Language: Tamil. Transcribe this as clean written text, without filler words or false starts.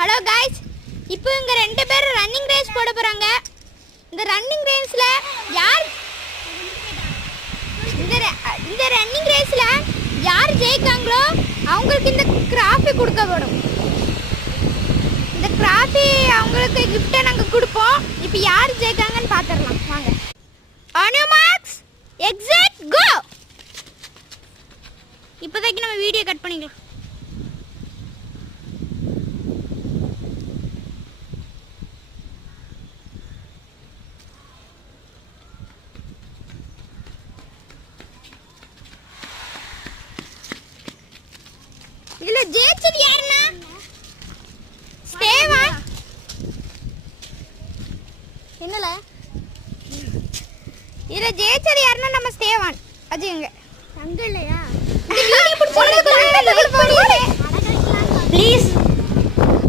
ஹலோ गाइस, இப்போ இங்க ரெண்டு பேர் ரன்னிங் ரேஸ் போட போறாங்க. இந்த ரன்னிங் ரேஸ்ல யார் இந்த ரன்னிங் ரேஸ்ல யார் ஜெயிக்காங்களோ அவங்களுக்கு இந்த டிராஃபி கொடுக்கப்படும். இந்த டிராஃபி அவங்களுக்கு கிஃப்ட்டை நாங்க கொடுப்போம். இப்போ யார் ஜெயிக்காங்கன்னு பாத்துறலாம் வாங்க. ஆன் யுவர் மார்க்ஸ், எக்ஸிட், கோ. இப்போதைக்கு நம்ம வீடியோ கட் பண்ணிக்கலாம். இதுல ஜெயிச்சது யாருன்னா ஸ்டேவான். என்னல இதுல ஜெயிச்சது யாருன்னா நம்ம ஸ்டேவான். அது எங்க அங்க இல்லையா? வீடியோ பிடிச்சிருந்தா ப்ளீஸ்